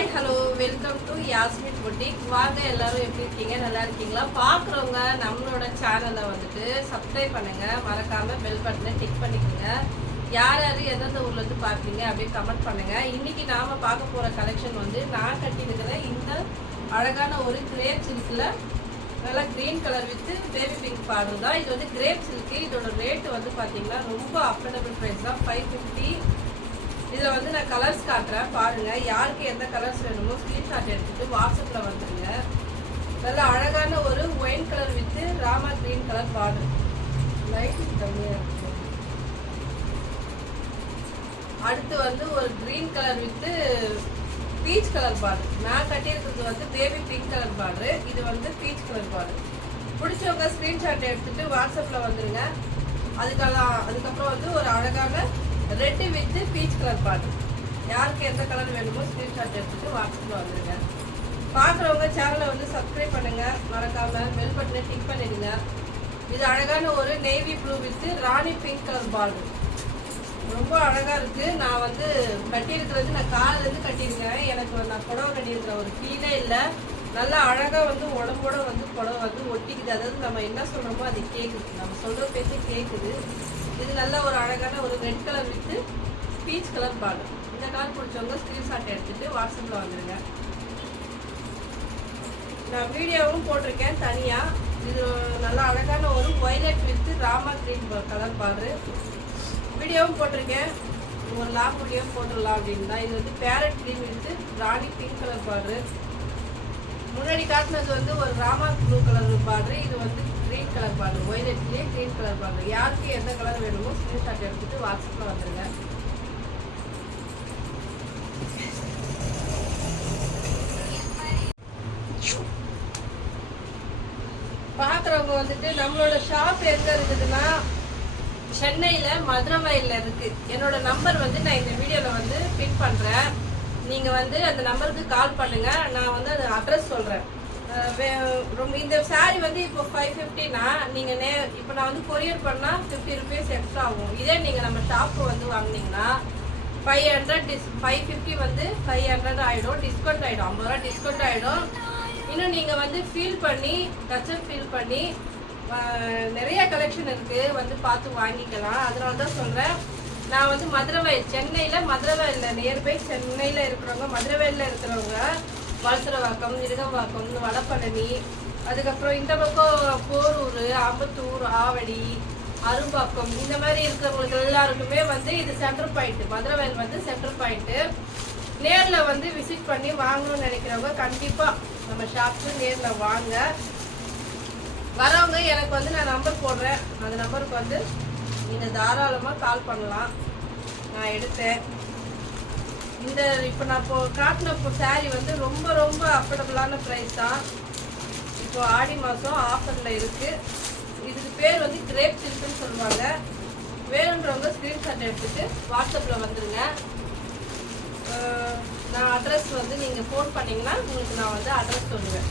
Hi hello welcome to Yasmin boutique. வாங்க எல்லாரும் எப்படி இருக்கீங்க? நல்லா இருக்கீங்களா? பார்க்குறவங்க நம்மளோட சேனலை வந்துட்டு சப்ஸ்கிரைப் பண்ணுங்க, மறக்காம பெல் பட்டனை டிக் பண்ணிக்கோங்க. யார் யார் எந்தெந்த ஊர்லேருந்து பார்க்குறீங்க அப்படின்னு கமெண்ட் பண்ணுங்க. இன்னைக்கு நாம பார்க்க போகிற கலெக்ஷன் வந்து நான் கட்டியிருக்கிற இந்த அழகான ஒரு கிரேப் சில்கில் நல்லா green colour with baby pink border தான். இது வந்து கிரேப் சில்க்கு. இதோட ரேட்டு வந்து பார்த்தீங்கன்னா ரொம்ப அஃபோர்டபுள் ப்ரைஸ் தான், 550. இதில் வந்து நான் கலர்ஸ் காட்டுறேன் பாருங்கள். யாருக்கு எந்த கலர்ஸ் வேணுமோ ஸ்க்ரீன்ஷாட் எடுத்துகிட்டு வாட்ஸ்அப்பில் வந்துடுங்க. நல்லா அழகான ஒரு wine colour with Rama green colour border. Light கம்மியாக இருக்கு. அடுத்து வந்து ஒரு green colour with peach colour border. நான் கட்டியிருக்கிறது வந்து பேபி பிங்க் கலர் பார்டரு. இது வந்து பீச் கலர் பார்டர். பிடிச்சவங்க ஸ்க்ரீன்ஷாட் எடுத்துகிட்டு வாட்ஸ்அப்பில் வந்துடுங்க. அதுக்கப்புறம் வந்து ஒரு அழகான red with peach colour border. யாருக்கு எந்த கலர் வேணுமோ ஸ்க்ரீன்ஷாட் எடுத்துட்டு வாட்ஸ்அப்பில் வந்துடுங்க. பார்க்குறவங்க சேனலை வந்து சப்ஸ்கிரைப் பண்ணுங்க, மறக்காம பெல் பட்டனை டிக் பண்ணிடுங்க. இது அழகான ஒரு navy blue with Rani pink colour border. ரொம்ப அழகா இருக்கு. நான் வந்து கட்டியிருக்கிறது நான் காலிலேருந்து கட்டியிருக்கேன். எனக்கு நான் புடவை கட்டியிருக்கிற ஒரு ஃபீலே இல்லை. நல்லா அழகாக வந்து உடம்போட வந்து புடவை வந்து ஒட்டிக்குது. அதாவது நம்ம என்ன சொல்கிறோமோ அது கேட்குது, நம்ம சொல்கிற பேச்சு கேட்குது. இது நல்ல ஒரு அழகான ஒரு red colour with peach colour border. இந்த கலர் பிடிச்சவங்க ஸ்க்ரீன்ஷாட் எடுத்துட்டு வாட்ஸ்அப்பில் வந்துடுங்க. நான் வீடியோவும் போட்டிருக்கேன் தனியாக. இது நல்லா அழகான ஒரு violet with Rama green colour border. வீடியோவும் போட்டிருக்கேன், ஒரு லாங் வீடியோ போட்டுடலாம் அப்படின்னு தான். இது வந்து farad green with Rani pink colour border. முன்னாடி காட்டினது வந்து ஒரு ராமா ப்ளூ கலர் பார்டர். இது வந்து கிரீன் கலர் பார்டர், ஒய்லட்லேயே கிரீன் கலர் பார்டர். யாருக்கு எந்த கலர் வேணுமோ ஸ்க்ரீன்ஷாட் எடுத்துட்டு வாட்ஸ்அப்பில் வந்துடுங்க. பார்க்குறவங்க வந்துட்டு நம்மளோட ஷாப் எங்கே இருக்குதுன்னா சென்னையில் மதுரவாயில் இருக்குது. என்னோட நம்பர் வந்து நான் இந்த வீடியோவில் வந்து பின் பண்ணுறேன். நீங்கள் வந்து அந்த நம்பருக்கு கால் பண்ணுங்கள். நான் வந்து அந்த அட்ரஸ் சொல்கிறேன். ரொம்ப இந்த சாரீ வந்து இப்போ 550னா நீங்கள் இப்போ நான் வந்து கொரியர் பண்ணால் 50 ருபீஸ் எக்ஸ்ட்ரா ஆகும். இதே நீங்கள் நம்ம ஷாப்பு வந்து வாங்கினீங்கன்னா 550 வந்து 500 ஆகிடும். டிஸ்கவுண்ட் ஆகிடும், 50 ரூபா டிஸ்கவுண்ட் ஆகிடும். இன்னும் நீங்கள் வந்து ஃபீல் பண்ணி டச்சர் ஃபீல் பண்ணி நிறைய கலெக்ஷன் இருக்குது, வந்து பார்த்து வாங்கிக்கலாம். அதனால தான் சொல்கிறேன். நான் வந்து மதுரவாயில், சென்னையில் மதுரவாயில் நியர்பை சென்னையில் இருக்கிறவங்க, மதுரவாயில் இருக்கிறவங்க வளசரவாக்கம், இருகவாக்கம், வடபழனி, அதுக்கப்புறம் இந்த பக்கம் போரூர், அம்பத்தூர், ஆவடி, அரும்பாக்கம், இந்த மாதிரி இருக்கிறவங்களுக்கு எல்லாருக்குமே வந்து இது சென்டர் பாயிண்ட். மதுரவாயில் வந்து சென்டர் பாயிண்ட்டு. நேரில் வந்து விசிட் பண்ணி வாங்கணும்னு நினைக்கிறவங்க கண்டிப்பாக நம்ம ஷாப்புக்கு நேரில் வாங்க. வரவங்க எனக்கு வந்து நான் நம்பர் போடுறேன், அந்த நம்பருக்கு வந்து நீங்கள் தாராளமாக கால் பண்ணலாம். நான் எடுத்தேன். இந்த இப்போ நான் இப்போ காட்டின சாரீ வந்து ரொம்ப ரொம்ப அஃபோர்டபுளான ப்ரைஸ் தான். இப்போ ஆடி மாதம் ஆஃபரில் இருக்குது. இதுக்கு பேர் வந்து கிரேப் சில்க்குன்னு சொல்லுவாங்க. வேணுன்றவங்க ஸ்க்ரீன்ஷாட் எடுத்துட்டு வாட்ஸ்அப்பில் வந்துடுங்க. நான் அட்ரஸ் வந்து நீங்கள் ஃபோன் பண்ணிங்கன்னா உங்களுக்கு நான் வந்து அட்ரஸ் சொல்லுவேன்.